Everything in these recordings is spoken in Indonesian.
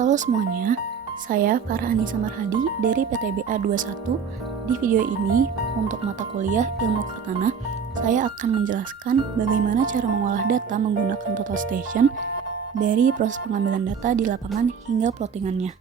Halo semuanya, saya Farhani Samarhadi dari PTBA 21. Di video ini, untuk mata kuliah Ilmu Kertanah, saya akan menjelaskan bagaimana cara mengolah data menggunakan Total Station dari proses pengambilan data di lapangan hingga plottingannya.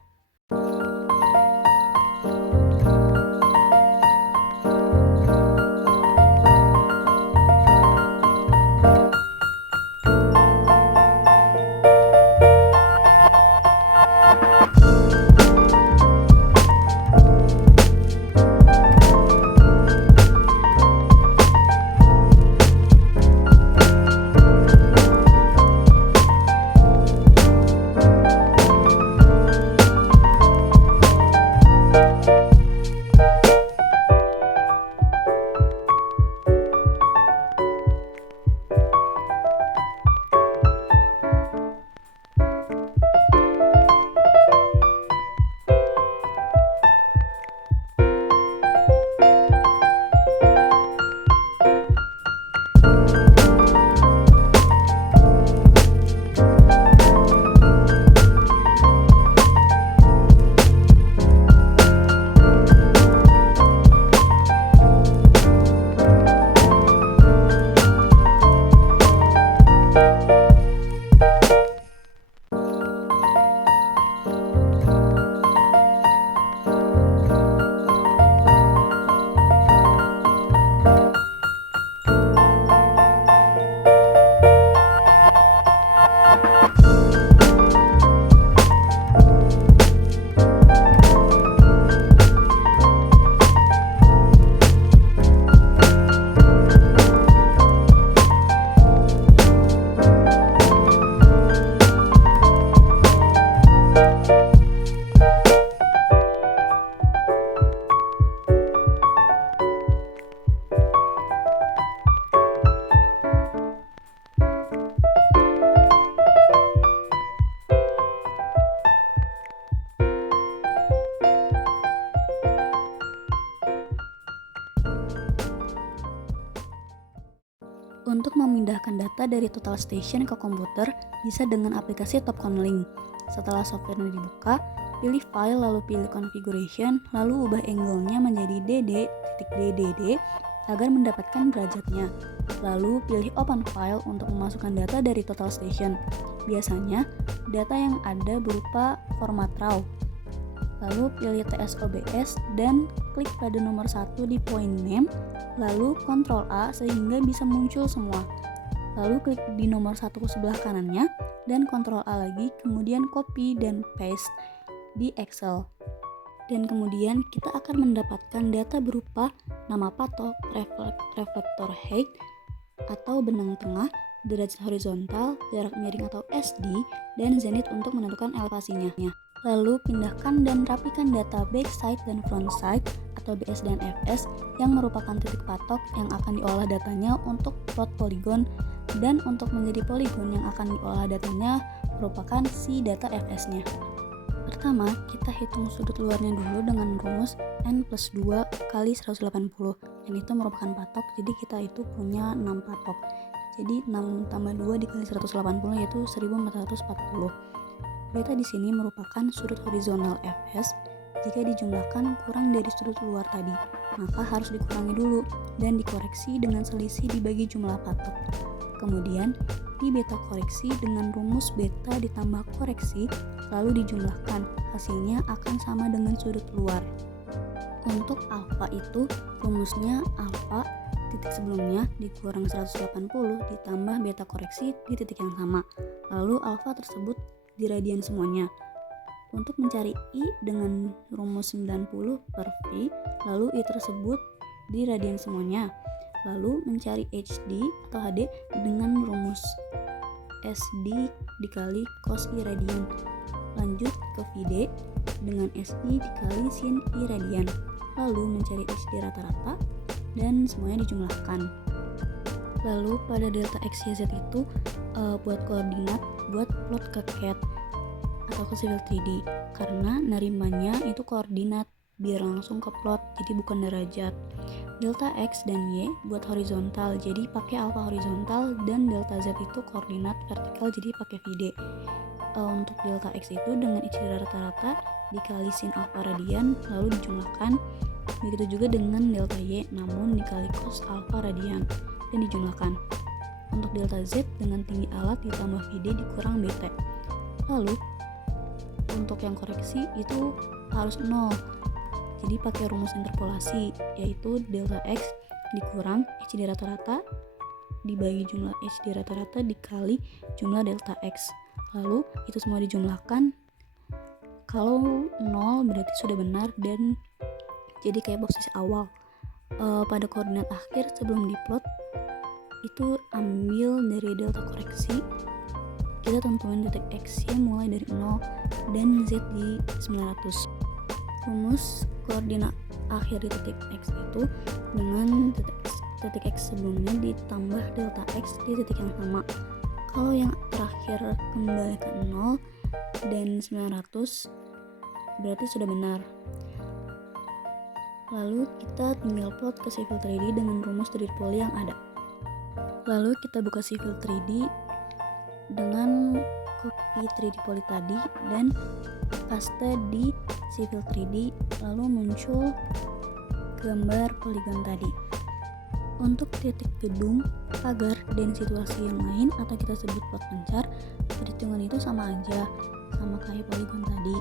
Untuk memindahkan data dari Total Station ke komputer bisa dengan aplikasi Topcon Link. Setelah software dibuka, pilih file lalu pilih configuration, lalu ubah angle-nya menjadi dd.ddd agar mendapatkan derajatnya. Lalu pilih open file untuk memasukkan data dari Total Station. Biasanya, data yang ada berupa format RAW. Lalu pilih TSOBS dan klik pada nomor 1 di point name, lalu Ctrl A sehingga bisa muncul semua. Lalu klik di nomor 1 sebelah kanannya dan Ctrl A lagi, kemudian copy dan paste di Excel. Dan kemudian kita akan mendapatkan data berupa nama patok, reflektor height atau benang tengah, derajat horizontal, jarak miring atau SD, dan zenith untuk menentukan elevasinya. Lalu pindahkan dan rapikan data backside dan frontside atau BS dan FS yang merupakan titik patok yang akan diolah datanya untuk plot poligon, dan untuk menjadi poligon yang akan diolah datanya merupakan si data FS-nya. Pertama, kita hitung sudut luarnya dulu dengan rumus n plus 2 kali 180. N itu merupakan patok, jadi kita itu punya 6 patok. Jadi 6 tambah 2 dikali 180 yaitu 1440. Beta di sini merupakan sudut horizontal FS. Jika dijumlahkan kurang dari sudut luar tadi, maka harus dikurangi dulu dan dikoreksi dengan selisih dibagi jumlah patok. Kemudian di beta koreksi dengan rumus beta ditambah koreksi, lalu dijumlahkan. Hasilnya akan sama dengan sudut luar. Untuk alfa itu rumusnya alfa titik sebelumnya dikurang 180 ditambah beta koreksi di titik yang sama. Lalu alfa tersebut di radian semuanya. Untuk mencari I dengan rumus 90 per V, lalu I tersebut di radian semuanya. Lalu mencari HD atau HD dengan rumus SD dikali cos I radian. Lanjut ke VD dengan SD dikali sin I radian. Lalu mencari HD rata-rata dan semuanya dijumlahkan. Lalu pada delta X, Y, Z itu buat koordinat, buat plot ke CAD atau ke Civil 3D, karena nerimanya itu koordinat biar langsung ke plot, jadi bukan derajat. Delta X dan Y buat horizontal, jadi pakai alpha horizontal, dan delta Z itu koordinat vertikal, jadi pakai VD. Untuk delta X itu dengan HD rata-rata dikali sin alpha radian lalu dijumlahkan. Begitu juga dengan delta Y namun dikali cos alpha radian dan dijumlahkan. Untuk delta Z dengan tinggi alat ditambah VD dikurang BT. Lalu untuk yang koreksi itu harus 0. Jadi pakai rumus interpolasi, yaitu delta X dikurang HD rata-rata dibagi jumlah HD rata-rata dikali jumlah delta X. Lalu itu semua dijumlahkan. Kalau 0 berarti sudah benar dan jadi kayak posisi awal. Pada koordinat akhir sebelum diplot itu ambil dari delta koreksi, kita tentuin titik X nya mulai dari 0 dan Z di 900. Rumus koordinat akhir di titik X itu dengan titik X sebelumnya ditambah delta X di titik yang sama. Kalau yang terakhir kembali ke 0 dan 900 berarti sudah benar. Lalu kita tinggal plot ke Civil 3D dengan rumus 3D poly yang ada. Lalu kita buka Civil 3D dengan copy 3D poly tadi dan paste di Civil 3D, lalu muncul gambar poligon tadi. Untuk titik gedung, pagar, dan situasi yang lain atau kita sebut plot pencar, perhitungan itu sama aja, sama kayak poligon tadi.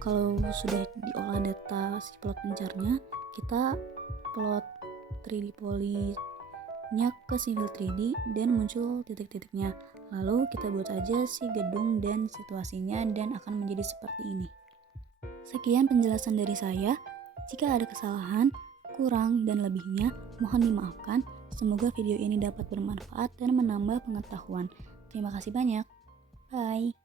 Kalau sudah diolah data si plot pencarnya, kita plot 3D poly-nya ke Civil 3D dan muncul titik-titiknya. Lalu kita buat aja si gedung dan situasinya dan akan menjadi seperti ini. Sekian penjelasan dari saya. Jika ada kesalahan, kurang, dan lebihnya, mohon dimaafkan. Semoga video ini dapat bermanfaat dan menambah pengetahuan. Terima kasih banyak. Bye.